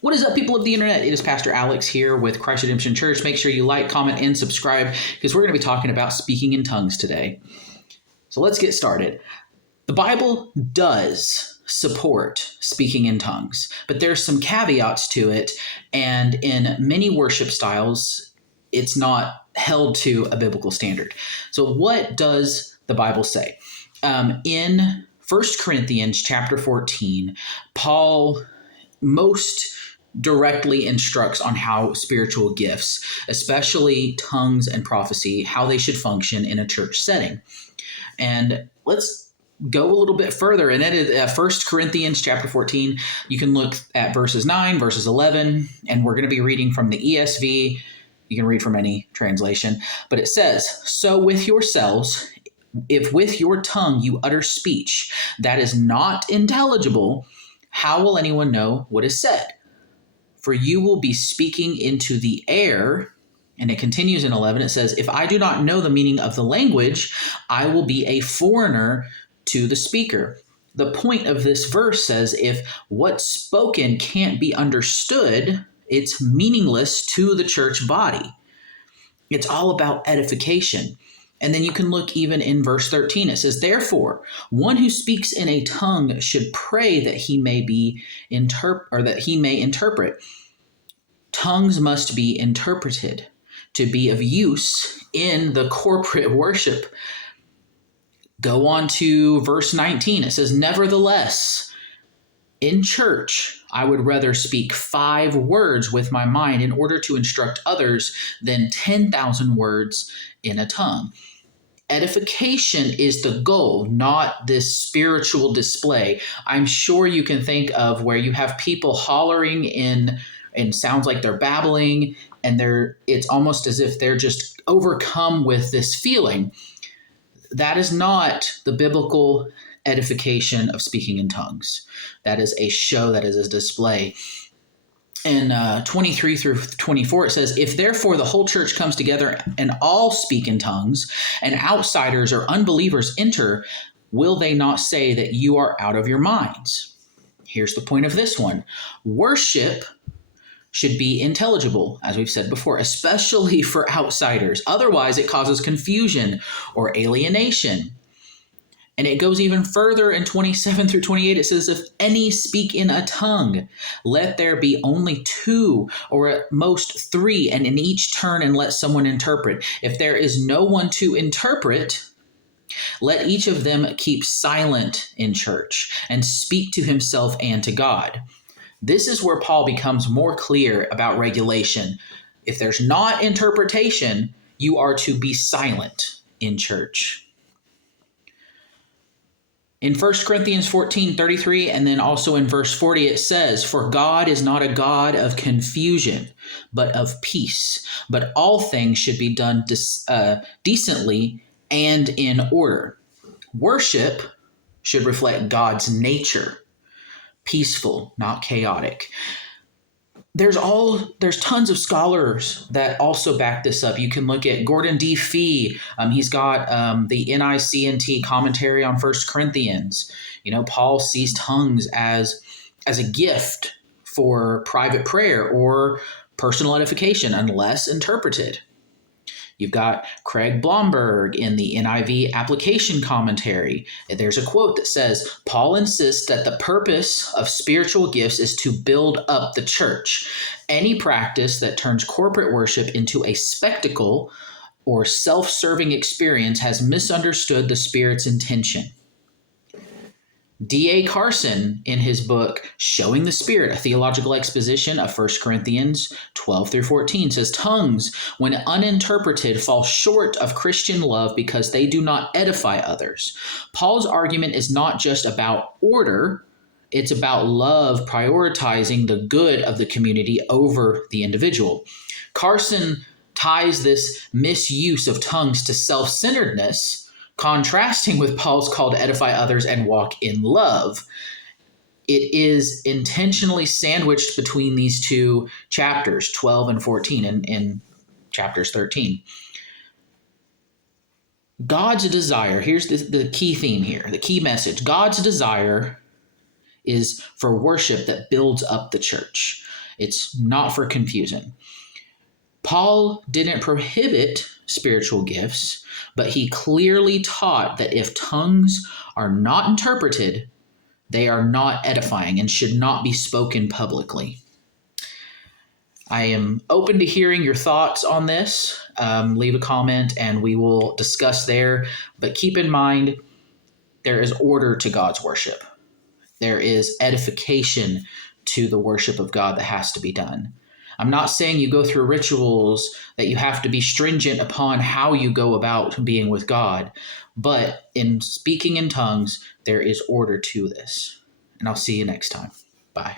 What is up, people of the internet? It is Pastor Alex here with Christ Redemption Church. Make sure you like, comment, and subscribe because we're going to be talking about speaking in tongues today. So let's get started. The Bible does support speaking in tongues, but there's some caveats to it, and in many worship styles, it's not held to a biblical standard. So what does the Bible say? In 1 Corinthians chapter 14, Paul most directly instructs on how spiritual gifts, especially tongues and prophecy, how they should function in a church setting. And let's go a little bit further. And that is 1 Corinthians chapter 14. You can look at verses 9, verses 11, and we're going to be reading from the ESV. You can read from any translation. But it says, "So with yourselves, if with your tongue you utter speech that is not intelligible, how will anyone know what is said? For you will be speaking into the air." And it continues in 11. It says, "If I do not know the meaning of the language, I will be a foreigner to the speaker." The point of this verse says if what's spoken can't be understood, it's meaningless to the church body. It's all about edification. And then you can look even in verse 13. It says, "Therefore, one who speaks in a tongue should pray that he may interpret. Tongues must be interpreted to be of use in the corporate worship." Go on to verse 19. It says, "Nevertheless, in church, I would rather speak 5 words with my mind in order to instruct others than 10,000 words in a tongue." Edification is the goal, not this spiritual display. I'm sure you can think of where you have people hollering in and sounds like they're babbling, and it's almost as if they're just overcome with this feeling. That is not the biblical edification of speaking in tongues. That is a show, that is a display. In 23 through 24, it says, "If therefore the whole church comes together and all speak in tongues, and outsiders or unbelievers enter, will they not say that you are out of your minds?" Here's the point of this one. Worship should be intelligible, as we've said before, especially for outsiders. Otherwise, it causes confusion or alienation. And it goes even further in 27 through 28. It says, "If any speak in a tongue, let there be only 2 or at most 3, and in each turn and let someone interpret. If there is no one to interpret, let each of them keep silent in church and speak to himself and to God." This is where Paul becomes more clear about regulation. If there's not interpretation, you are to be silent in church. In 1 Corinthians 14:33, and then also in verse 40, it says, "For God is not a God of confusion, but of peace. But all things should be done decently and in order." Worship should reflect God's nature, peaceful, not chaotic. There's tons of scholars that also back this up. You can look at Gordon D. Fee. He's got the NICNT commentary on 1 Corinthians. Paul sees tongues as a gift for private prayer or personal edification unless interpreted. You've got Craig Blomberg in the NIV application commentary. There's a quote that says, "Paul insists that the purpose of spiritual gifts is to build up the church. Any practice that turns corporate worship into a spectacle or self-serving experience has misunderstood the Spirit's intention." D.A. Carson, in his book, Showing the Spirit, a theological exposition of 1 Corinthians 12 through 14, says, "Tongues, when uninterpreted, fall short of Christian love because they do not edify others." Paul's argument is not just about order, it's about love prioritizing the good of the community over the individual. Carson ties this misuse of tongues to self-centeredness, contrasting with Paul's call to edify others and walk in love. It is intentionally sandwiched between these two chapters, 12 and 14, in chapters 13. God's desire, here's the key theme here, the key message. God's desire is for worship that builds up the church. It's not for confusion. Paul didn't prohibit spiritual gifts, but he clearly taught that if tongues are not interpreted, they are not edifying and should not be spoken publicly. I am open to hearing your thoughts on this. Leave a comment and we will discuss there. But keep in mind, there is order to God's worship. There is edification to the worship of God that has to be done. I'm not saying you go through rituals that you have to be stringent upon how you go about being with God, but in speaking in tongues, there is order to this. And I'll see you next time. Bye.